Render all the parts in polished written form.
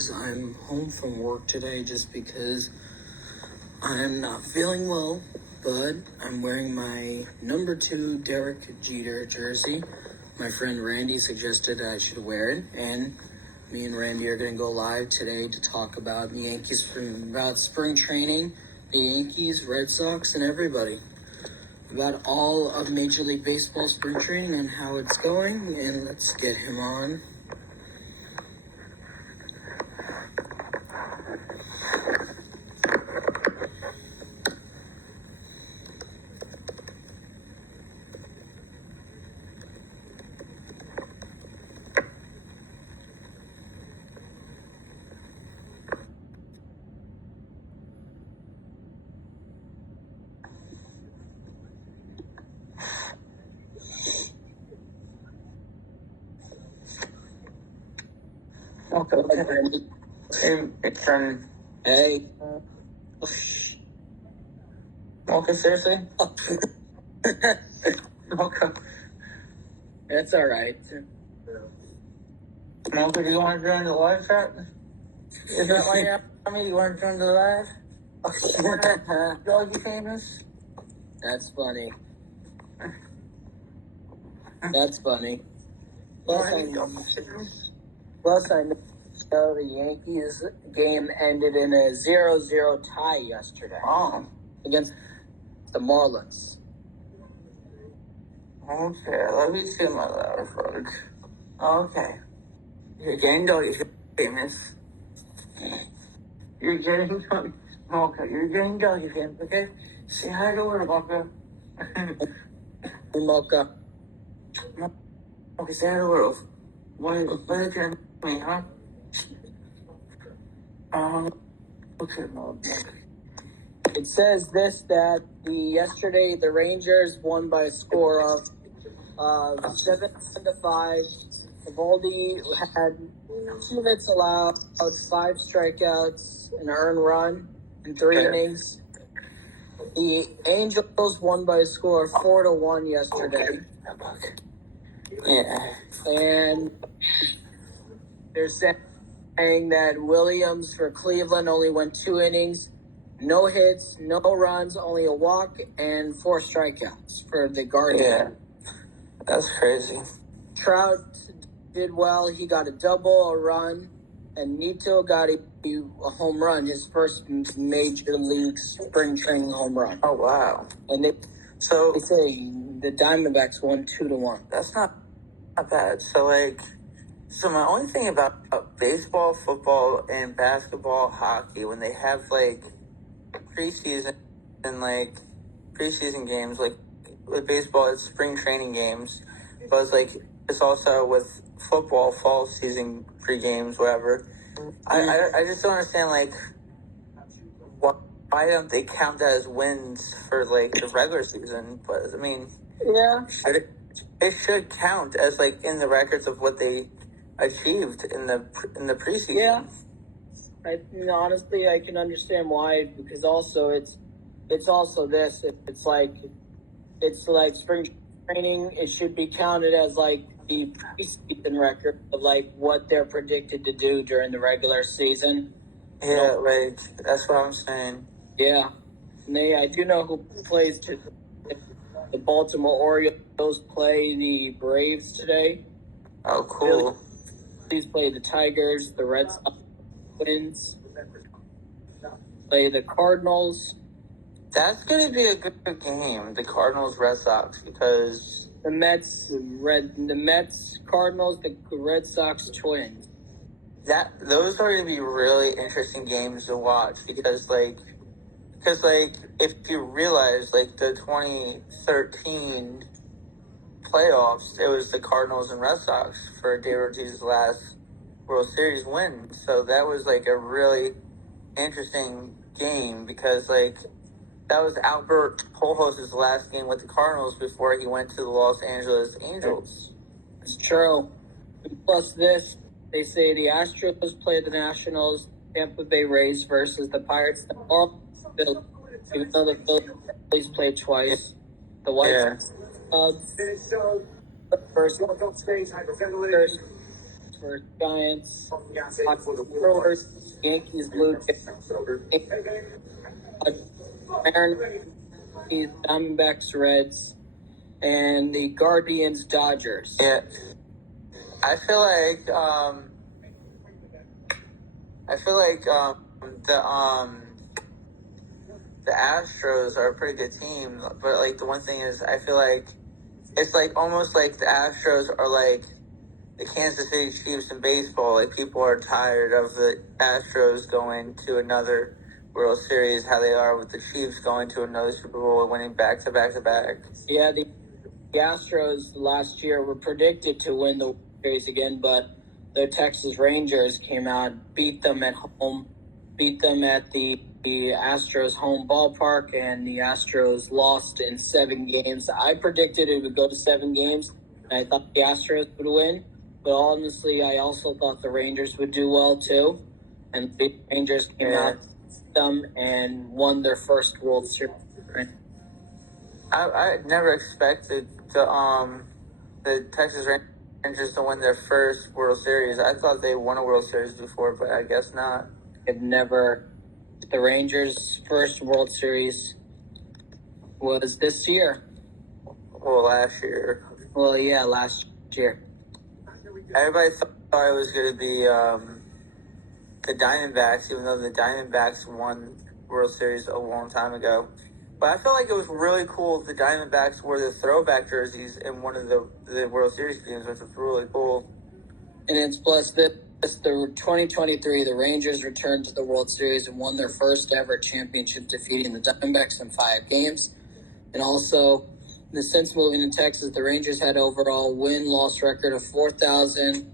dogs. I'm home from work today just because I'm not feeling well, but I'm wearing my number 2 Derek Jeter jersey. My friend Randy suggested I should wear it, and me and Randy are going to go live today to talk about the Yankees, about spring training, the Yankees, Red Sox, and everybody. About all of Major League Baseball spring training and how it's going, and let's get him on. Okay. Hey. Okay, seriously? Okay. That's all right. Okay, do you want to join the live chat? Is that why you're asking me? You want to join the live? Doggy famous? That's funny. That's funny. Plus, I know the Yankees game ended in a 0-0 tie yesterday against the Marlins. Okay, let me see my live, folks. Okay. You're getting doggy famous. You're getting doggy. Okay, you're getting doggy famous, okay? Say hi to her, Mocha. Mocha. Okay, say hi to her. Why did you me, huh? Okay, Mocha. It says that yesterday the Rangers won by a score of 7-5. Evaldi had 2 hits allowed, 5 strikeouts, an earned run in 3 innings. The Angels won by a score of 4-1 yesterday. Yeah. And they're saying that Williams for Cleveland only went 2 innings, no hits, no runs, only a walk, and 4 strikeouts for the Guardians. Yeah, that's crazy. Trout did well. He got a double, a run, and Nito got a home run, his first major league spring training home run. Oh, wow. And they say the Diamondbacks won 2-1. That's not bad. So my only thing about baseball, football, and basketball, hockey, when they have preseason and preseason games, with baseball, it's spring training games, but it's also with football, fall season pre-games, whatever. I just don't understand why don't they count that as wins for the regular season? But I mean, yeah, it should count as in the records of what they achieved in the preseason. Yeah, honestly, I can understand why, because also it's also this. It's like spring training. It should be counted as the preseason record of what they're predicted to do during the regular season. Yeah, that's what I'm saying. Yeah, and I do know who plays to the Baltimore Orioles play the Braves today. Oh, cool. Phillies play the Tigers. The Red Sox Twins play the Cardinals. That's going to be a good game, the Cardinals Red Sox, because the Mets Cardinals, the Red Sox Twins. Those are going to be really interesting games to watch because if you realize the 2013 playoffs, it was the Cardinals and Red Sox for David Ortiz's last World Series win. So that was a really interesting game because that was Albert Pujols' last game with the Cardinals before he went to the Los Angeles Angels. It's true. Plus this, they say the Astros play the Nationals, Tampa Bay Rays versus the Pirates. Even though the Phillies played twice. The White Sox versus versus Giants, Brewers, Yankees, Blue Jays, Mariners, Diamondbacks, Reds, and the Guardians, Dodgers. Yeah. I feel like the Astros are a pretty good team, but like the one thing is, I feel like it's like almost like the Astros are like the Kansas City Chiefs in baseball. Like people are tired of the Astros going to another World Series, how they are with the Chiefs going to another Super Bowl and winning back to back to back. Yeah, the Astros last year were predicted to win the World Series again, but the Texas Rangers came out, beat them at home, beat them at the Astros home ballpark, and the Astros lost in 7 games. I predicted it would go to 7 games, and I thought the Astros would win, but honestly, I also thought the Rangers would do well too, and the Rangers came out them and won their first World Series. Right? I never expected the Texas Rangers to win their first World Series. I thought they won a World Series before, but I guess not. The Rangers' first World Series was this year. Well, last year. Well, yeah, last year. Everybody thought it was going to be the Diamondbacks, even though the Diamondbacks won World Series a long time ago. But I feel like it was really cool the Diamondbacks wore the throwback jerseys in one of the World Series games, which was really cool. And it's plus the 2023, the Rangers returned to the World Series and won their first ever championship, defeating the Diamondbacks in 5 games. And also, since moving to Texas, the Rangers had overall win-loss record of 4,000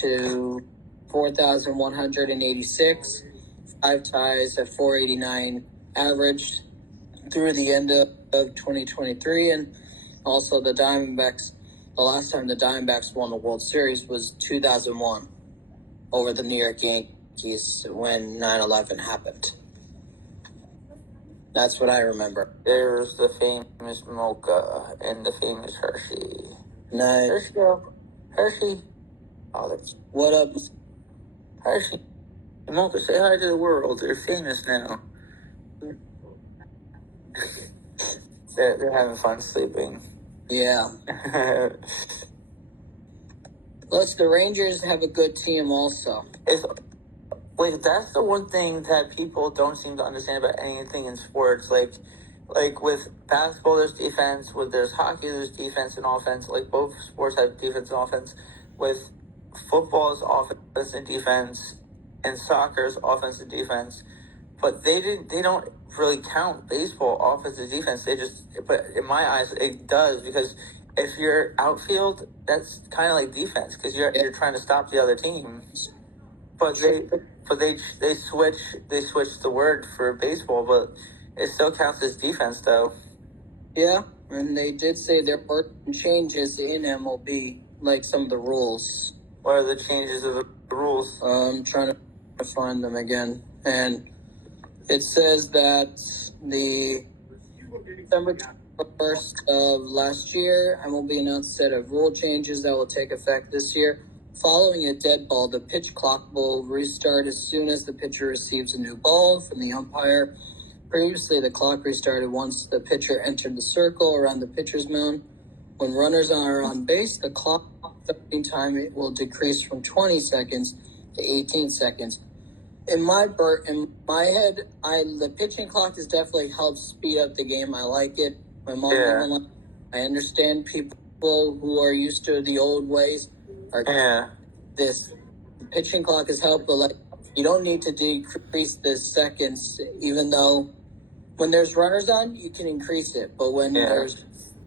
to 4,186, 5 ties at 489 average through the end of 2023. And also the Diamondbacks, the last time the Diamondbacks won the World Series was 2001 over the New York Yankees when 9/11 happened. That's what I remember. There's the famous Mocha and the famous Hershey. Nice. Hershey. Oh, what up? Hershey. Mocha, say hi to the world. They're famous now. They're having fun sleeping. Yeah. Plus, the Rangers have a good team also. That's the one thing that people don't seem to understand about anything in sports. Like with basketball, there's defense. With there's hockey, there's defense and offense. Like both sports have defense and offense. With football, is offense and defense, and soccer is offense and defense. But they don't really count baseball offense and defense. But in my eyes, it does, because if you're outfield, that's kind of like defense, because you're trying to stop the other team. But they switch the word for baseball, but it still counts as defense though. Yeah, and they did say there were changes in MLB, like some of the rules. What are the changes of the rules? I'm trying to find them again, and it says that the December 1st of last year, MLB announced a set of rule changes that will take effect this year. Following a dead ball, the pitch clock will restart as soon as the pitcher receives a new ball from the umpire. Previously, the clock restarted once the pitcher entered the circle around the pitcher's mound. When runners are on base, the clock starting time will decrease from 20 seconds to 18 seconds. In my head, the pitching clock has definitely helped speed up the game. I like it. My mom, I understand people who are used to the old ways. This pitching clock has helped, but you don't need to decrease the seconds, even though when there's runners on, you can increase it, but when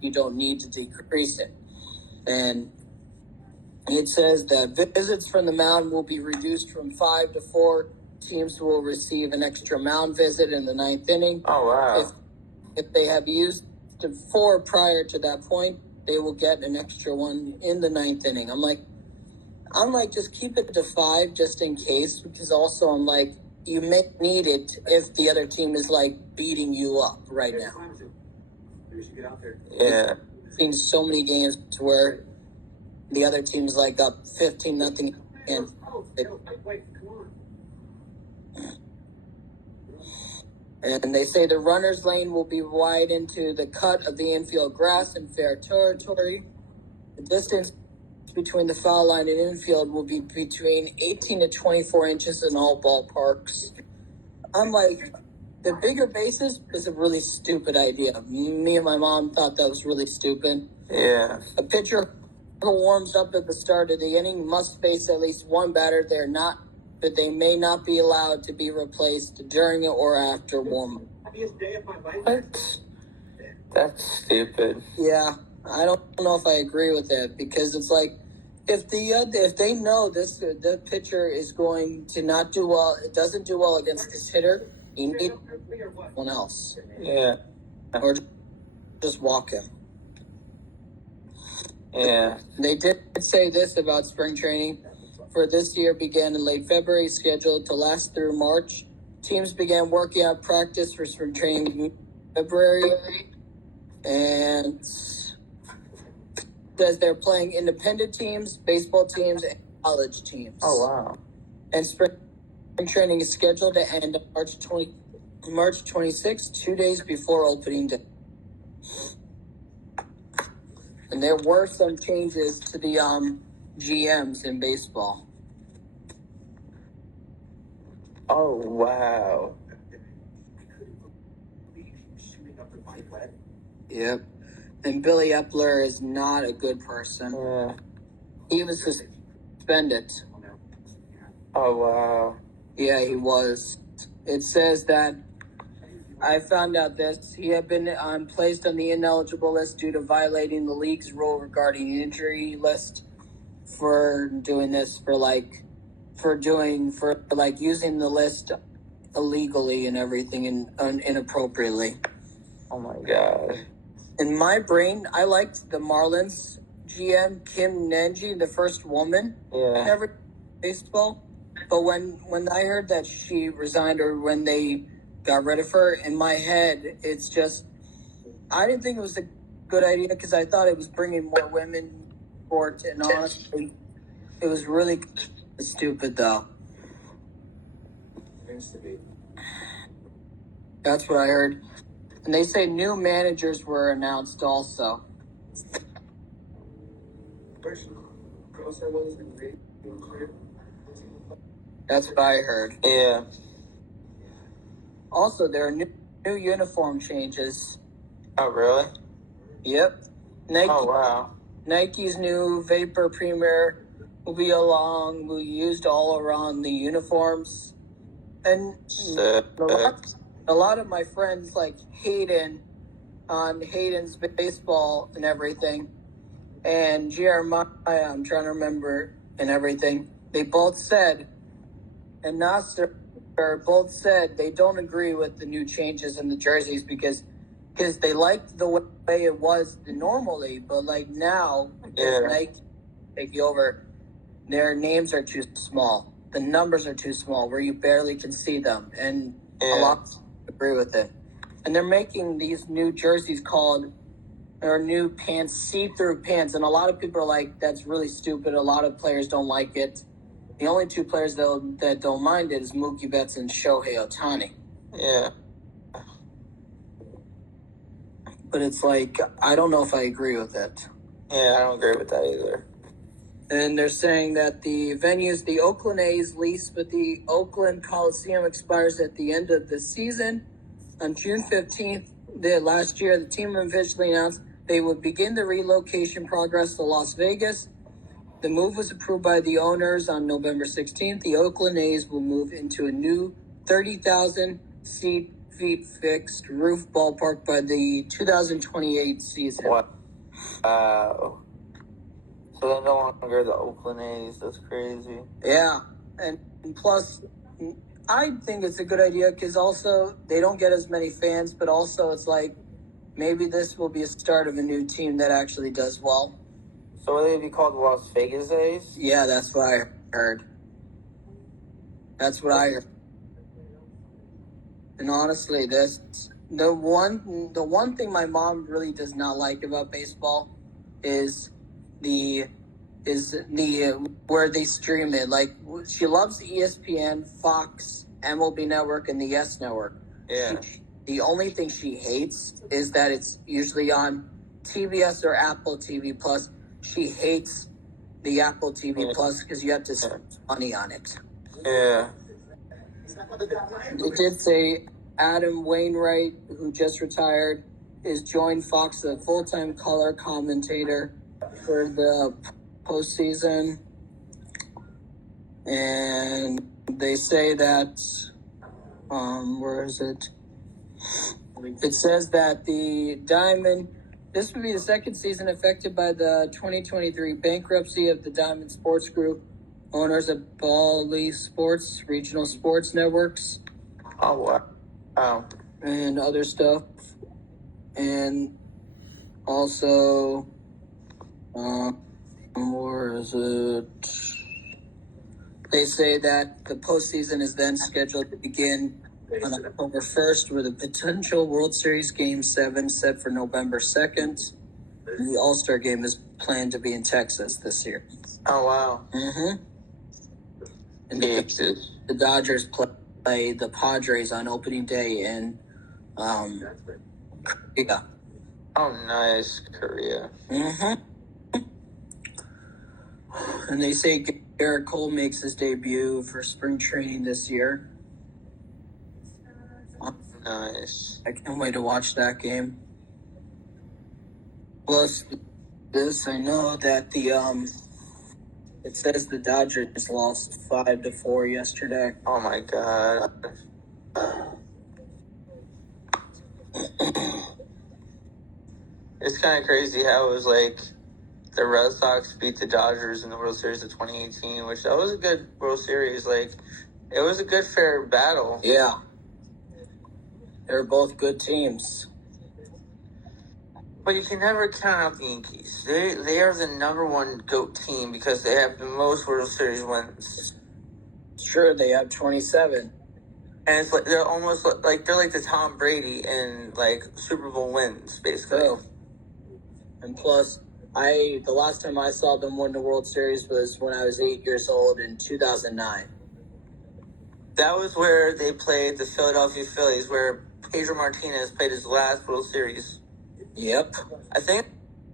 you don't need to decrease it. And it says that visits from the mound will be reduced from 5 to 4. Teams will receive an extra mound visit in the 9th inning. Oh, wow. If they have used 4 prior to that point, they will get an extra one in the 9th inning. I'm like, just keep it to 5 just in case, because also I'm like, you may need it if the other team is beating you up right now. Yeah. I've seen so many games where the other team's like up 15-0, and they say the runner's lane will be wide into the cut of the infield grass in fair territory. The distance between the foul line and infield will be between 18 to 24 inches in all ballparks. I'm like, the bigger bases is a really stupid idea. Me and my mom thought that was really stupid. Yeah. A pitcher who warms up at the start of the inning must face at least one batter. But they may not be allowed to be replaced during or after warm-up. What? That's stupid. Yeah, I don't know if I agree with that, because it's like, if they know the pitcher is going to not do well, it doesn't do well against this hitter, you need someone else. Yeah. Or just walk him. Yeah. They did say this about spring training. For this year began in late February, scheduled to last through March. Teams began working out practice for spring training in February, and says they're playing independent teams, baseball teams, and college teams. Oh, wow. And spring training is scheduled to end on March 26th, 2 days before opening day. And there were some changes to the GMs in baseball. Oh, wow. Yep. And Billy Epler is not a good person. Yeah. He was suspended. Oh, wow. Yeah, he was. It says that I found out this. He had been placed on the ineligible list due to violating the league's rule regarding the injury list for doing this, for using the list illegally and everything and inappropriately. Oh my God. In my brain, I liked the Marlins GM, Kim Nanji, the first woman in every baseball. But when I heard that she resigned, or when they got rid of her, in my head, it's just, I didn't think it was a good idea, because I thought it was bringing more women to sport, and honestly, it was really stupid, though. That's what I heard. And they say new managers were announced also. That's what I heard. Yeah. Also, there are new uniform changes. Oh, really? Yep. Nike, oh, wow. Nike's new Vapor Premier will be used all around the uniforms. And a lot of my friends, like Hayden, on Hayden's baseball and everything, and Jeremiah, I'm trying to remember, and everything, they both said, and Nasser both said they don't agree with the new changes in the jerseys, because they liked the way it was normally, but like now, Nike take over, their names are too small. The numbers are too small, where you barely can see them, and a lot agree with it. And they're making these new jerseys new pants, see-through pants, and a lot of people are like, that's really stupid. A lot of players don't like it. The only two players that don't mind it is Mookie Betts and Shohei Ohtani. Yeah. But it's like, I don't know if I agree with it. Yeah, I don't agree with that either. And they're saying that the venues, the Oakland A's lease with the Oakland Coliseum expires at the end of the season. On June 15th, last year, the team officially announced they would begin the relocation progress to Las Vegas. The move was approved by the owners on November 16th. The Oakland A's will move into a new 30,000-seat fixed roof ballpark by the 2028 season. What? Wow. So they're no longer the Oakland A's. That's crazy. Yeah. And plus, I think it's a good idea, because also they don't get as many fans, but also it's like, maybe this will be a start of a new team that actually does well. So will they be called the Las Vegas A's? Yeah, that's what I heard. That's what I heard. And honestly, the one thing my mom really does not like about baseball is is the where they stream it. Like, she loves ESPN, Fox, MLB Network, and the Yes Network. Yeah. The only thing she hates is that it's usually on TBS or Apple TV Plus. She hates the Apple TV Plus because you have to spend money on it. Yeah. It did say Adam Wainwright, who just retired, is joined Fox as a full-time color commentator for the postseason. And they say that, where is it? It says that the Diamond, this would be the second season affected by the 2023 bankruptcy of the Diamond Sports Group, owners of Bally Sports, regional sports networks. Oh, wow. Oh. And other stuff. And also, where is it? They say that the postseason is then scheduled to begin on October 1st with a potential World Series Game 7 set for November 2nd. And the All-Star Game is planned to be in Texas this year. Oh, wow. Mm-hmm. And the Dodgers play the Padres on opening day in Korea. Oh, nice. Korea. Mm-hmm. And they say Garrett Cole makes his debut for spring training this year. Nice. I can't wait to watch that game. Plus, this, I know that it says the Dodgers lost 5-4 yesterday. Oh my God. It's kind of crazy how it was like the Red Sox beat the Dodgers in the World Series of 2018, which that was a good World Series. Like, it was a good, fair battle. Yeah. They're both good teams. But you can never count out the Yankees. They are the number one GOAT team because they have the most World Series wins. Sure, they have 27. And it's like they're almost like they're like the Tom Brady in like Super Bowl wins, basically. Oh. And plus, the last time I saw them win the World Series was when I was 8 years old in 2009. That was where they played the Philadelphia Phillies, where Pedro Martinez played his last World Series. Yep. I think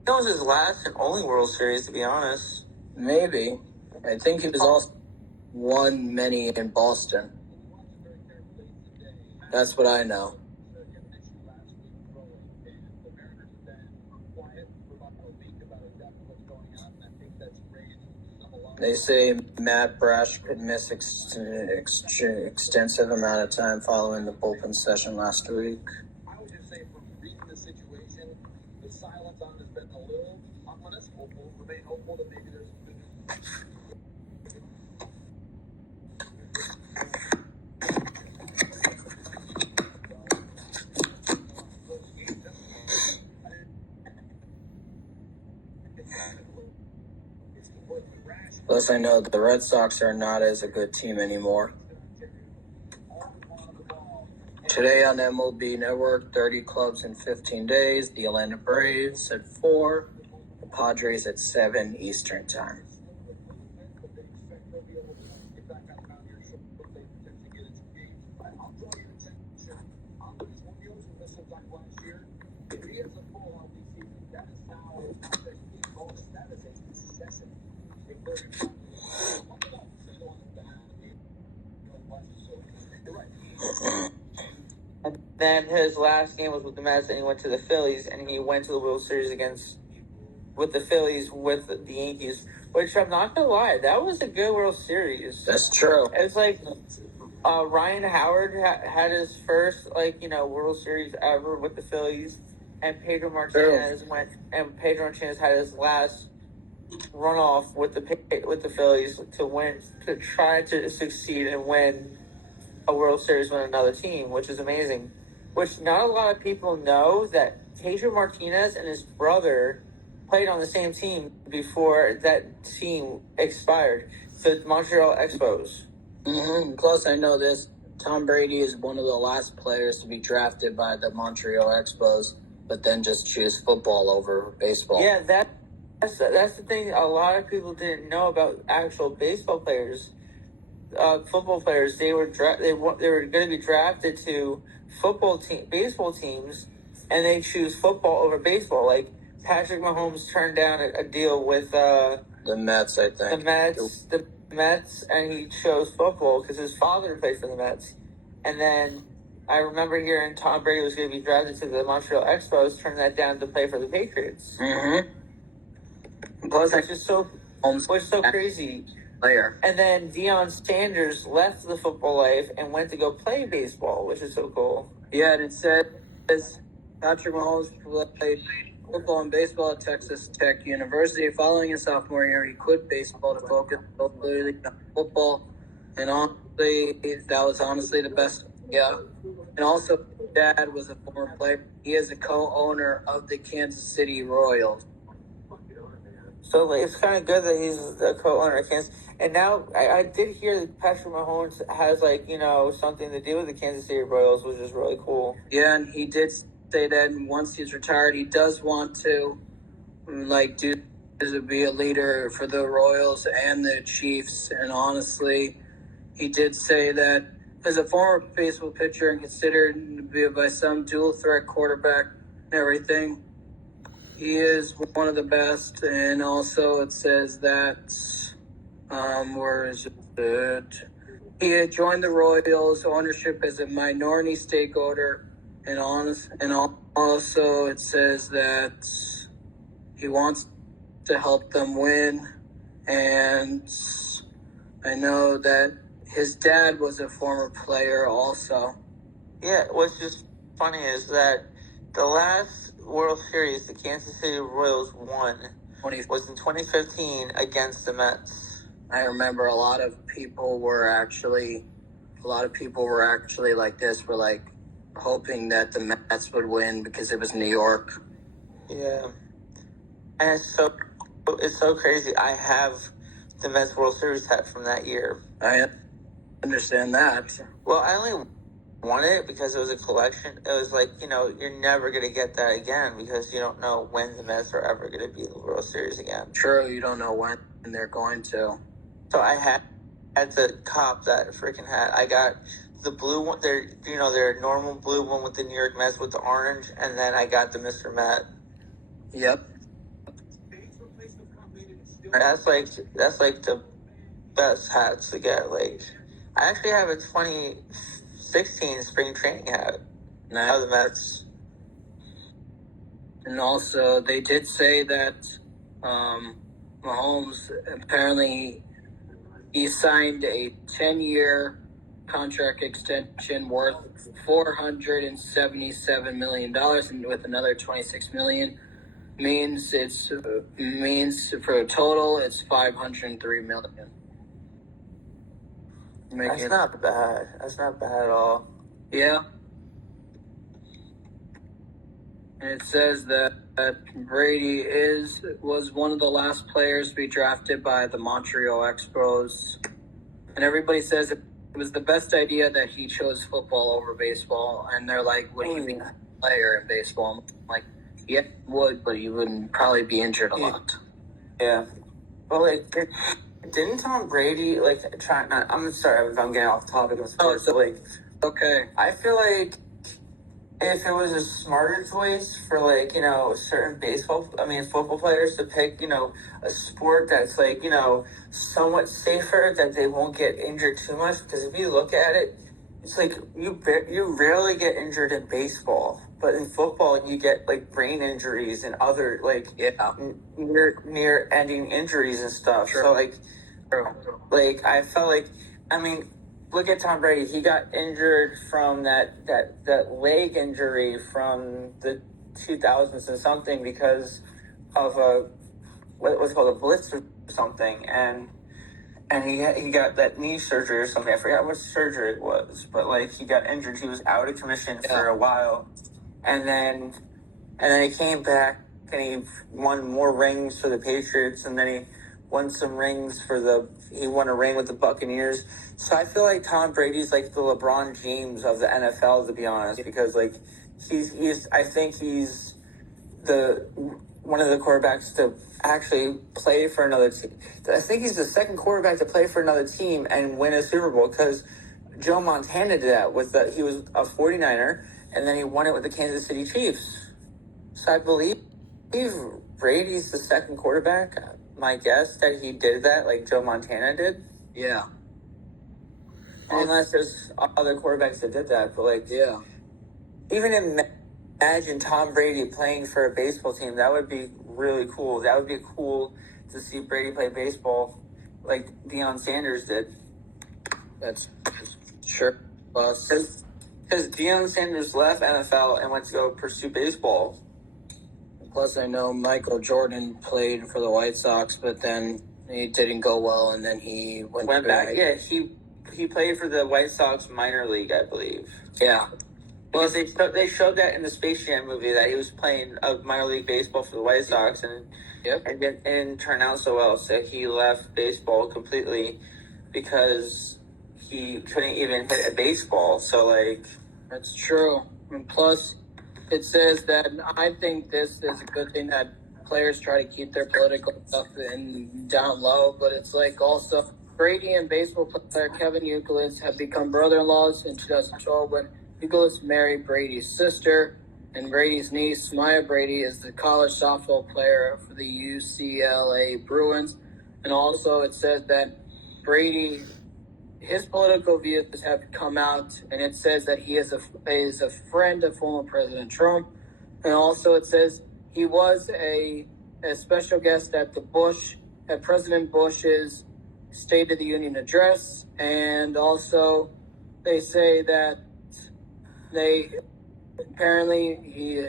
that was his last and only World Series, to be honest. Maybe. I think he was also won many in Boston. That's what I know. They say Matt Brash could miss extensive amount of time following the bullpen session last week. I would just say from reading the situation, the silence on has been a little ominous. We'll remain hopeful that maybe there's some good news. Plus, I know the Red Sox are not as a good team anymore. Today on MLB Network, 30 clubs in 15 days. The Atlanta Braves at 4. The Padres at 7 Eastern Time. And then his last game was with the Mets, and he went to the Phillies, and he went to the World Series with the Phillies with the Yankees. Which I'm not gonna lie, that was a good World Series. That's true. It's like Ryan Howard had his first World Series ever with the Phillies, and Pedro Martinez had his last runoff with the Phillies to try to succeed and win a World Series with another team, which is amazing. Which not a lot of people know that Pedro Martinez and his brother played on the same team before that team expired, the Montreal Expos. Mm-hmm. Plus, I know this. Tom Brady is one of the last players to be drafted by the Montreal Expos, but then just choose football over baseball. Yeah, that's the thing. A lot of people didn't know about actual baseball players, football players. They were they were going to be drafted to baseball teams, and they choose football over baseball. Like Patrick Mahomes turned down a deal with The Mets, I think. the Mets, and he chose football because his father played for the Mets. And then I remember hearing Tom Brady was going to be drafted to the Montreal Expos, turned that down to play for the Patriots. Mm-hmm. Plus, Which is so crazy. Player. And then Deion Sanders left the football life and went to go play baseball, which is so cool. Yeah, and it says Patrick Mahomes played football and baseball at Texas Tech University. Following his sophomore year, he quit baseball to focus solely on football. And honestly, that was honestly the best. Yeah. And also, his dad was a former player. He is a co-owner of the Kansas City Royals. So it's kind of good that he's the co-owner of Kansas. And now I did hear that Patrick Mahomes has something to do with the Kansas City Royals, which is really cool. Yeah, and he did say that once he's retired, he does want to be a leader for the Royals and the Chiefs. And honestly, he did say that as a former baseball pitcher and considered to be by some dual threat quarterback and everything, he is one of the best. And also it says that where is it? He had joined the Royals ownership as a minority stakeholder, and also it says that he wants to help them win. And I know that his dad was a former player also. Yeah, what's just funny is that the last World Series the Kansas City Royals won was in 2015 against the Mets. I remember a lot of people were actually like this, were like hoping that the Mets would win because it was New York. Yeah. And it's so crazy. I have the Mets World Series hat from that year. I understand that. Well, I only wanted it because it was a collection. It was like, you're never going to get that again because you don't know when the Mets are ever going to be in the World Series again. True, you don't know when they're going to. So I had to cop that freaking hat. I got the blue one, their normal blue one with the New York Mets with the orange, and then I got the Mr. Met. Yep. That's like the best hats to get. Like, I actually have a 2016 spring training hat of the Mets. And also, they did say that Mahomes apparently he signed a 10-year contract extension worth $477 million, and with another $26 million means for a total it's $503 million. That's not bad. That's not bad at all. Yeah. And it says that Brady was one of the last players to be drafted by the Montreal Expos. And everybody says it was the best idea that he chose football over baseball. And they're like, would he be a player in baseball? I'm like, yeah, he would, but he wouldn't probably be injured a lot. Yeah. Well, didn't Tom Brady, I'm sorry if I'm getting off topic of sports, okay. I feel like if it was a smarter choice for certain football players to pick, a sport that's somewhat safer, that they won't get injured too much. Because if you look at it, it's like you rarely get injured in baseball, but in football you get brain injuries and other near ending injuries and stuff. Sure. So I felt look at Tom Brady. He got injured from that leg injury from the 2000s and something because of what was called a blitz or something, and he got that knee surgery or something. I forgot what surgery it was, but he got injured. He was out of commission for a while, and then he came back and he won more rings for the Patriots, and then he won some rings he won a ring with the Buccaneers. So I feel like Tom Brady's like the LeBron James of the NFL, to be honest, because I think he's the one of the quarterbacks to actually play for another team. I think he's the second quarterback to play for another team and win a Super Bowl, because Joe Montana did that he was a 49er, and then he won it with the Kansas City Chiefs. So I believe Brady's the second quarterback. My guess that he did that like Joe Montana did. Yeah. Unless there's other quarterbacks that did that. But, like, Yeah. even imagine Tom Brady playing for a baseball team. That would be really cool. That would be cool to see Brady play baseball like Deion Sanders did. That's sure. Plus, Because Deion Sanders left NFL and went to go pursue baseball. I know Michael Jordan played for the White Sox, but then he didn't go well, and then he went back. Yeah, he played for the White Sox minor league, I believe. Yeah. Well, they showed that in the Space Jam movie that he was playing a minor league baseball for the White Sox, and it didn't turn out so well. So he left baseball completely because he couldn't even hit a baseball. So, like, That's true. And plus, it says that I think this is a good thing that players try to keep their political stuff down low, but it's like also Brady and baseball player Kevin Youkilis have become brother-in-laws in 2012 when Youkilis married Brady's sister, and Brady's niece, Maya Brady, is the college softball player for the UCLA Bruins. And also it says that Brady, his political views have come out, and it says that he is a friend of former President Trump. And also it says he was a special guest at President Bush's State of the Union address. And also they say that apparently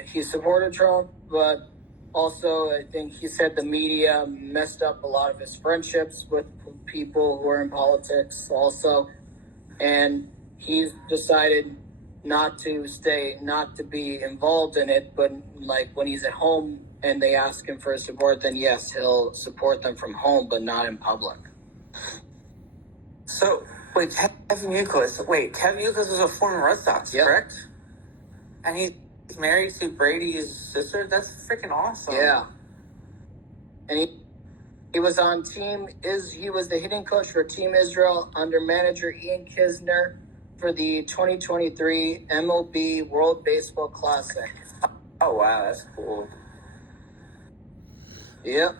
he supported Trump, but also I think he said the media messed up a lot of his friendships with people who are in politics also, and he's decided not to be involved in it, but like when he's at home and they ask him for his support, then yes, he'll support them from home, but not in public. So, Kevin Youkilis was a former Red Sox, correct? And he's married to Brady's sister? That's freaking awesome. Yeah. And he was on he was the hitting coach for Team Israel under manager Ian Kisner for the 2023 MLB World Baseball Classic. Oh, wow, that's cool. Yep.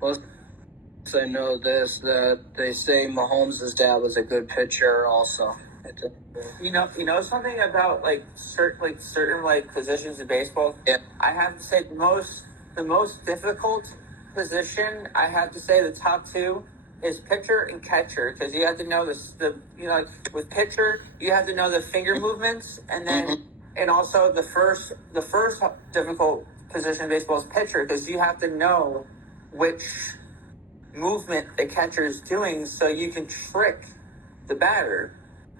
Plus, I know that they say Mahomes' dad was a good pitcher also. You know something about certain positions in baseball? Yeah. I have to say the most difficult position, I have to say the top two is pitcher and catcher, because you have to know with pitcher you have to know the finger movements, and then and also the first difficult position in baseball is pitcher, because you have to know which movement the catcher is doing so you can trick the batter.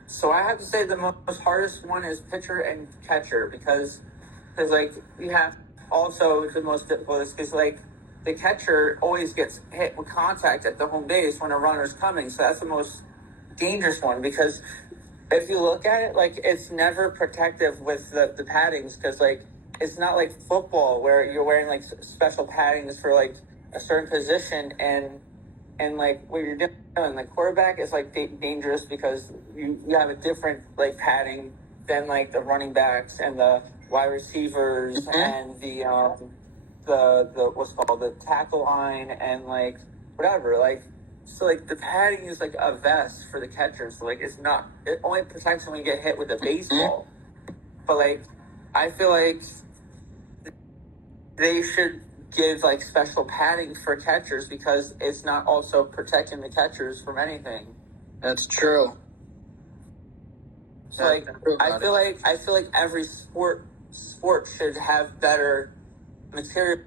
So I have to say the most hardest one is pitcher and catcher, because you have also the most difficult is because the catcher always gets hit with contact at the home base when a runner's coming. So that's the most dangerous one, because if you look at it, it's never protective with the paddings, because it's not like football where you're wearing special paddings for a certain position, and what you're doing, the quarterback is dangerous because you have a different padding than the running backs and the wide receivers and the what's called the tackle line and whatever. So the padding is a vest for the catcher, so it only protects when you get hit with a baseball. But I feel they should give special padding for catchers, because it's not also protecting the catchers from anything. That's true. So I feel like every sport should have better material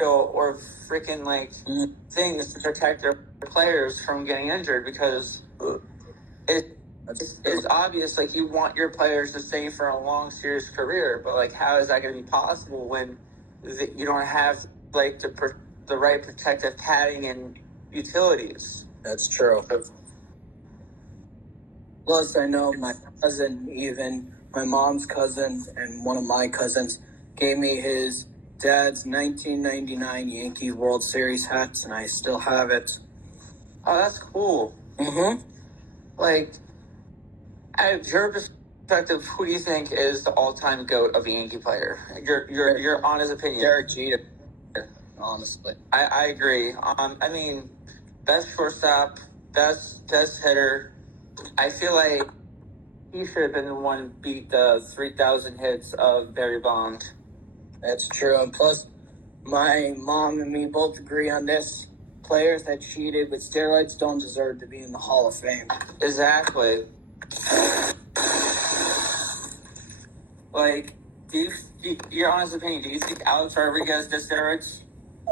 or freaking things to protect their players from getting injured, because it's obvious you want your players to stay for a long, serious career, but how is that going to be possible when you don't have the right protective padding and utilities? That's true. Plus, I know my cousin, even my mom's cousin, and one of my cousins gave me his dad's 1999 Yankee World Series hats, and I still have it. Oh, that's cool. Mm-hmm. Like, out of your perspective, who do you think is the all-time GOAT of a Yankee player? Your honest opinion. Derek Jeter, honestly. I agree. I mean, best shortstop, best hitter. I feel like he should have been the one who beat the 3,000 hits of Barry Bonds. That's true. And plus, my mom and me both agree on this. Players that cheated with steroids don't deserve to be in the Hall of Fame. Exactly. Like, your honest opinion, do you think Alex Rodriguez did steroids?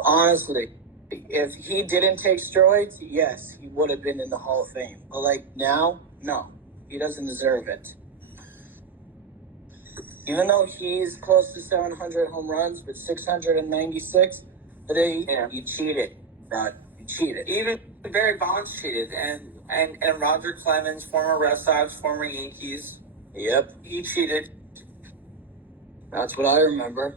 Honestly, if he didn't take steroids, yes, he would have been in the Hall of Fame. But like now, no, he doesn't deserve it. Even though he's close to 700 home runs with 696, but he cheated, Rod. He cheated. Even Barry Bonds cheated, and Roger Clemens, former Red Sox, former Yankees. Yep, he cheated. That's what I remember.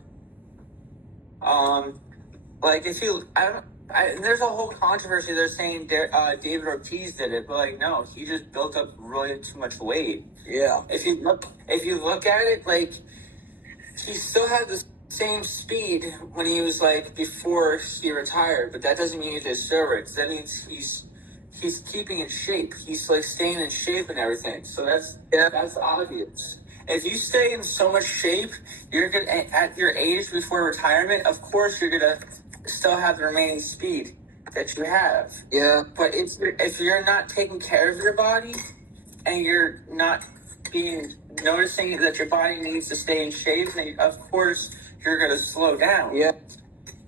Like if you, there's a whole controversy. They're saying David Ortiz did it, but like no, he just built up really too much weight. Yeah. If you look at it, like he still had the same speed when he was like before he retired, but that doesn't mean he did steroids. That means he's keeping in shape. He's like staying in shape and everything. So that's obvious. If you stay in so much shape, you're gonna at your age before retirement. Of course, you're gonna still have the remaining speed that you have. Yeah. But if you're not taking care of your body and you're not noticing that your body needs to stay in shape, then of course you're gonna slow down. Yeah.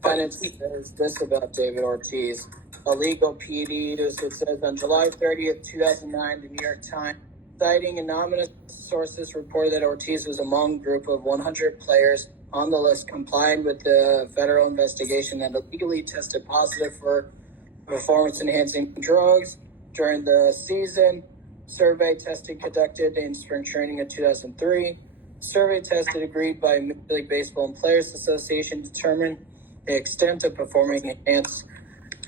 But there's this about David Ortiz. A legal PD news. It says on July 30th, 2009, the New York Times, citing anonymous sources, reported that Ortiz was among a group of 100 players on the list complied with the federal investigation that illegally tested positive for performance-enhancing drugs during the season. Survey testing conducted in spring training of 2003. Survey tested agreed by Major League Baseball and Players Association determined the extent of performing enhanced.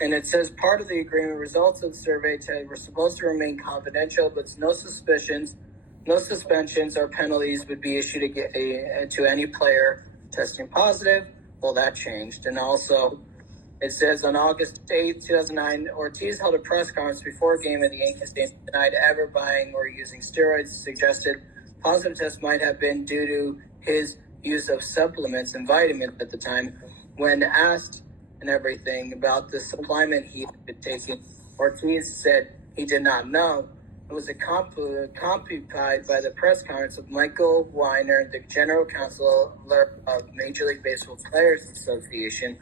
And it says part of the agreement results of the survey were supposed to remain confidential, but no suspensions or penalties would be issued to any player testing positive. Well, that changed. And also, it says on August 8th, 2009, Ortiz held a press conference before a game of the Yankees game, denied ever buying or using steroids, suggested positive tests might have been due to his use of supplements and vitamins at the time. When asked and everything about the supplement he had been taking, Ortiz said he did not know. It was accompanied by the press conference of Michael Weiner, the general counsel of Major League Baseball Players Association,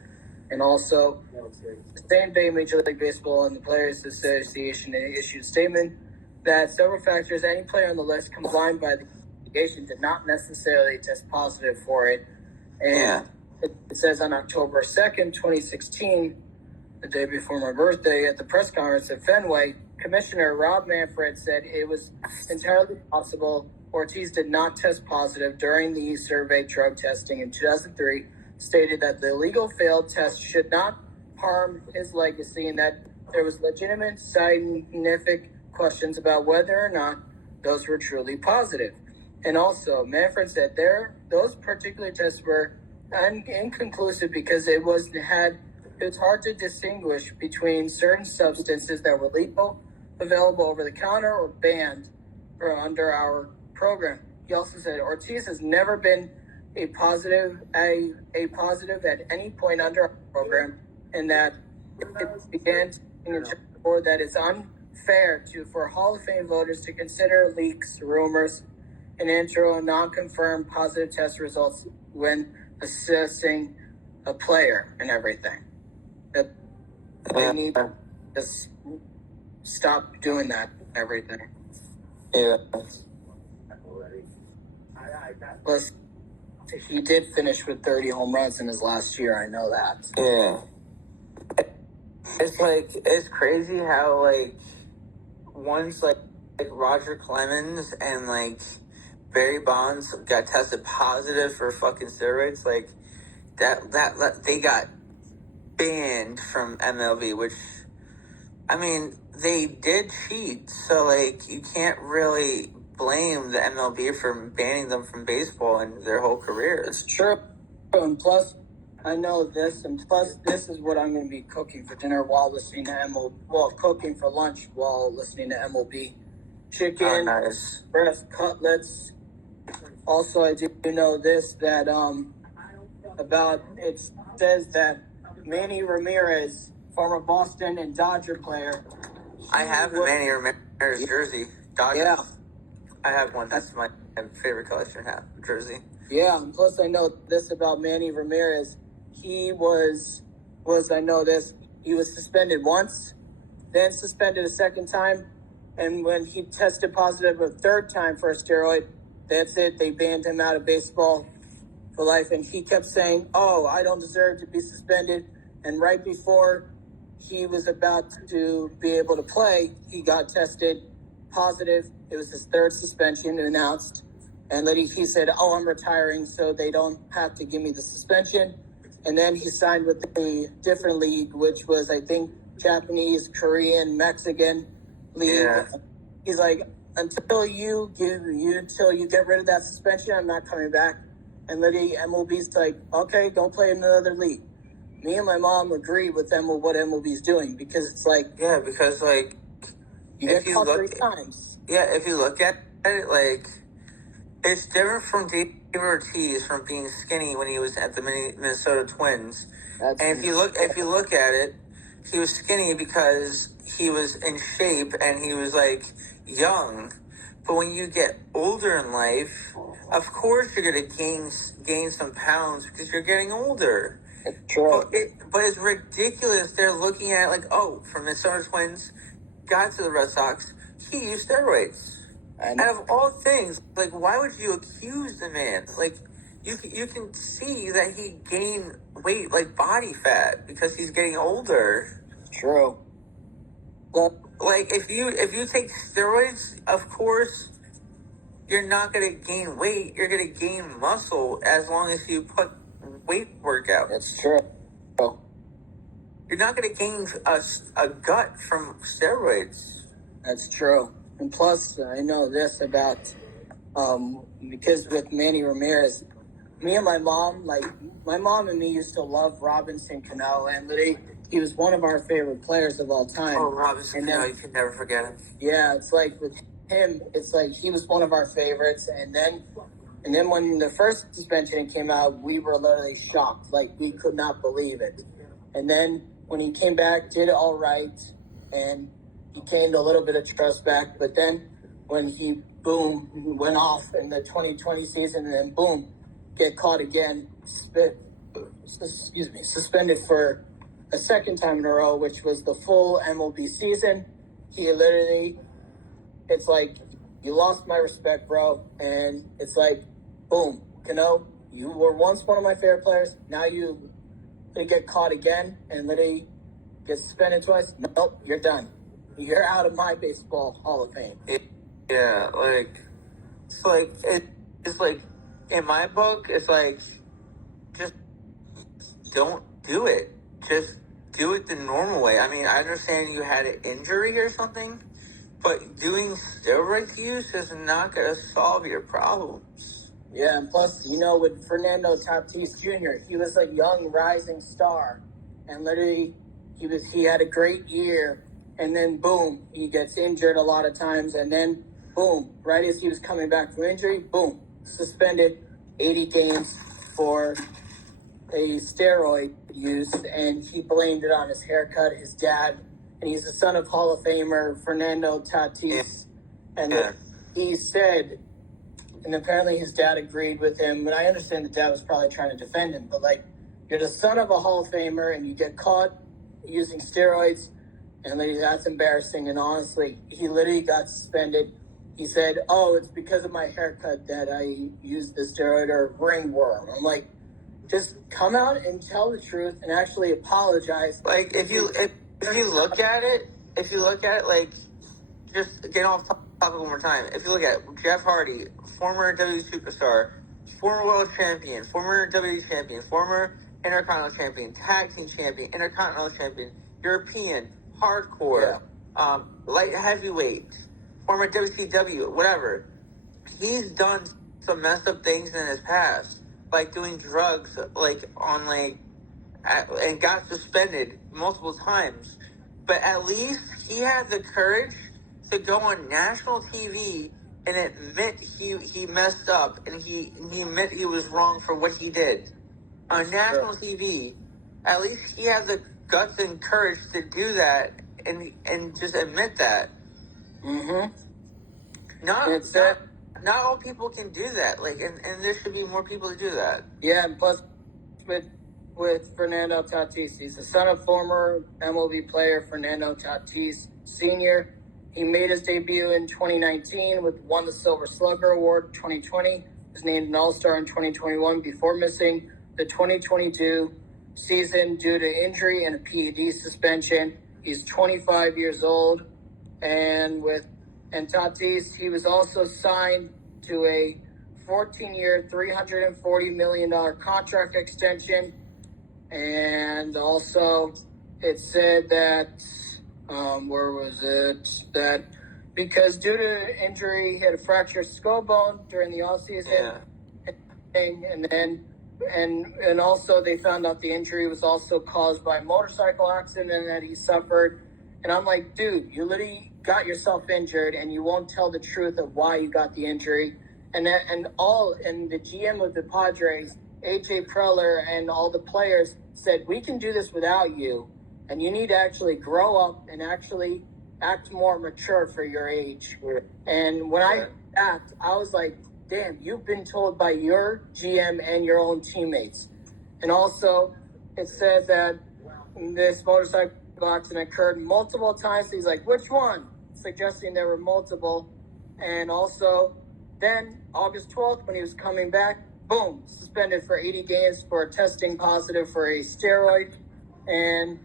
and also the same day Major League Baseball and the Players Association issued a statement that several factors, any player on the list combined by the investigation did not necessarily test positive for it. And it says on October 2nd, 2016, the day before my birthday, at the press conference at Fenway, Commissioner Rob Manfred said it was entirely possible Ortiz did not test positive during the survey drug testing in 2003, stated that the illegal failed test should not harm his legacy and that there was legitimate scientific questions about whether or not those were truly positive. And also, Manfred said those particular tests were inconclusive because it was hard to distinguish between certain substances that were legal, available over the counter, or banned under our program. He also said Ortiz has never been a positive at any point under our program, and that it began or that it's unfair for Hall of Fame voters to consider leaks, rumors, and non-confirmed positive test results when assessing a player and everything. That they need to just stop doing that and everything. Yeah. Plus, he did finish with 30 home runs in his last year. I know that. Yeah. It's crazy how once Roger Clemens and like Barry Bonds got tested positive for fucking steroids, like that they got banned from MLB, which I mean they did cheat, so like you can't really blame the MLB for banning them from baseball and their whole career. It's true. And plus, I know this, and plus, this is what I'm going to be cooking for dinner while listening to MLB. Well, cooking for lunch while listening to MLB. Chicken, nice. breast cutlets. Also, I do know this that about it says that Manny Ramirez, former Boston and Dodger player. I have a Manny Ramirez jersey. Dodgers. Yeah. I have one. That's my favorite collection hat jersey. Yeah, and plus I know this about Manny Ramirez. He was I know this. He was suspended once, then suspended a second time, and when he tested positive a third time for a steroid, that's it. They banned him out of baseball for life, and he kept saying, "Oh, I don't deserve to be suspended." And right before he was about to be able to play, he got tested positive. It was his third suspension announced. And then he said, "Oh, I'm retiring, so they don't have to give me the suspension." And then he signed with a different league, which was, I think, Japanese, Korean, Mexican league. Yeah. He's like, until you get rid of that suspension, I'm not coming back. And literally, MLB's like, okay, go play in another league. Me and my mom agree with what MLB's doing, because it's like, yeah, because like you get caught 3 times. Yeah, if you look at it, like it's different from David Ortiz from being skinny when he was at the Minnesota Twins. And if you look at it, he was skinny because he was in shape and he was like young. But when you get older in life, of course you're gonna gain some pounds because you're getting older. True. But it's ridiculous. They're looking at it like, oh, from Minnesota Twins, got to the Red Sox, he used steroids. Out of all things, like, why would you accuse the man? Like, you can see that he gained weight, like body fat, because he's getting older. True. Well, like if you take steroids, of course, you're not gonna gain weight. You're gonna gain muscle as long as you put weight workout. That's true. You're not gonna gain a gut from steroids. That's true. And plus, I know this about, because with Manny Ramirez, me and my mom, my mom and me used to love Robinson Cano, and literally, he was one of our favorite players of all time. Oh, Robinson Cano, you can never forget him. Yeah, it's like with him, it's like he was one of our favorites, and then when the first suspension came out, we were literally shocked. Like, we could not believe it. And then when he came back, did all right, and he gained a little bit of trust back, but then when he, boom, went off in the 2020 season, and then boom, get caught again, suspended for a second time in a row, which was the full MLB season. He literally, it's like, you lost my respect, bro, and it's like, boom, Cano, you were once one of my favorite players, now you get caught again, and literally get suspended twice. Nope, you're done. You're out of my baseball Hall of Fame. Yeah, like, it's like, in my book, it's like, just don't do it. Just do it the normal way. I mean, I understand you had an injury or something, but doing steroid use is not going to solve your problems. Yeah, and plus, with Fernando Tatis Jr., he was a young rising star, and literally, he had a great year. And then, boom, he gets injured a lot of times. And then, boom, right as he was coming back from injury, boom, suspended 80 games for a steroid use. And he blamed it on his haircut, his dad. And he's the son of Hall of Famer Fernando Tatis. And he said, and apparently his dad agreed with him. And I understand the dad was probably trying to defend him. But, you're the son of a Hall of Famer and you get caught using steroids. And that's embarrassing. And honestly, he literally got suspended. He said, "Oh, it's because of my haircut that I used the steroid or ringworm." I'm like, just come out and tell the truth and actually apologize. Like, if you look at it, like, just get off topic one more time. If you look at Jeff Hardy, former WWE superstar, former world champion, former WWE champion, former Intercontinental champion, tag team champion, Intercontinental champion, European, hardcore, light heavyweight, former WCW, whatever. He's done some messed up things in his past, like doing drugs, and got suspended multiple times. But at least he had the courage to go on national TV and admit he messed up, and he admit he was wrong for what he did on national TV. At least he had the guts and courage to do that and just admit that. Mm-hmm. Not all people can do that. And there should be more people to do that. Yeah, and plus with Fernando Tatis, he's the son of former MLB player Fernando Tatis Sr. He made his debut in 2019 won the Silver Slugger Award 2020. Was named an All-Star in 2021 before missing the 2022 season due to injury and a PED suspension. He's 25 years old, and Tatis, he was also signed to a 14-year, $340 million contract extension. And also, it said that, that because due to injury, he had a fractured skull bone during the offseason. Yeah. And also they found out the injury was also caused by a motorcycle accident that he suffered. And I'm like, dude, you literally got yourself injured and you won't tell the truth of why you got the injury. And the GM of the Padres, AJ Preller, and all the players said, we can do this without you, and you need to actually grow up and actually act more mature for your age. And when I was like, damn, you've been told by your GM and your own teammates. And also, it said that this motorcycle accident occurred multiple times. He's like, which one? Suggesting there were multiple. And also, then August 12th, when he was coming back, boom, suspended for 80 games for testing positive for a steroid. And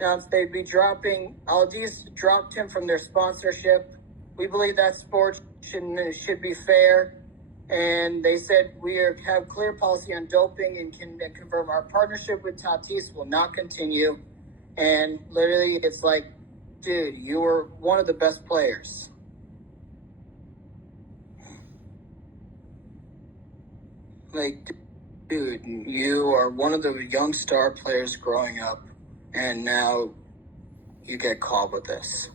now they'd be dropping, Aldis dropped him from their sponsorship. We believe that sport should be fair. And they said we have clear policy on doping and can confirm our partnership with Tatis will not continue. And literally, it's like, dude, you were one of the best players. Like, dude, you are one of the young star players growing up, and now you get caught with this.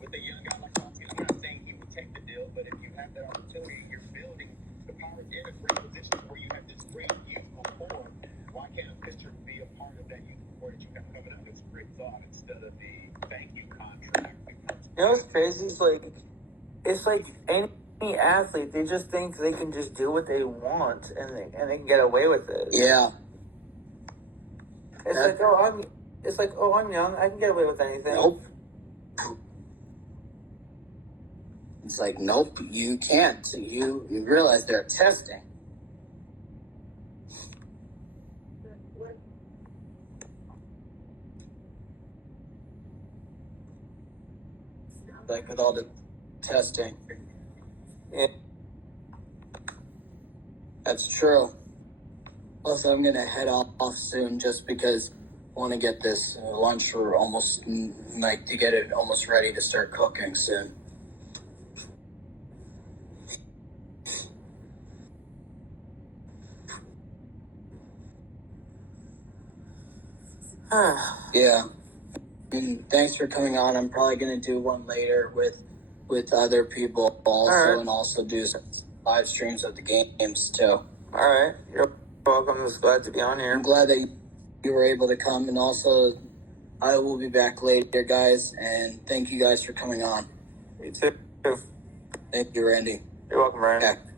With a young guy like Tatis, I'm not saying he would take the deal, but if you have that opportunity, you're building the power in a great position where you have this great youthful core. Why can't a pitcher be a part of that youthful core that you have coming up? It's a great thought instead of the thank you contract. You know what's crazy? It's like any athlete, they just think they can just do what they want and they can get away with it. Yeah. It's like, I'm young, I can get away with anything. Nope. It's like, nope, you can't. You realize they're testing. Like with all the testing. Yeah. That's true. Also, I'm going to head off soon just because I want to get this lunch for almost, like, to get it almost ready to start cooking soon. Yeah. And thanks for coming on. I'm probably going to do one later with other people also, and also do some live streams of the games too. All right. Yep. welcome. I was glad to be on here. I'm glad that you were able to come, and also I will be back later, guys, and thank you guys for coming on. Me too. Thank you, Randy. You're welcome, Ryan. Yeah.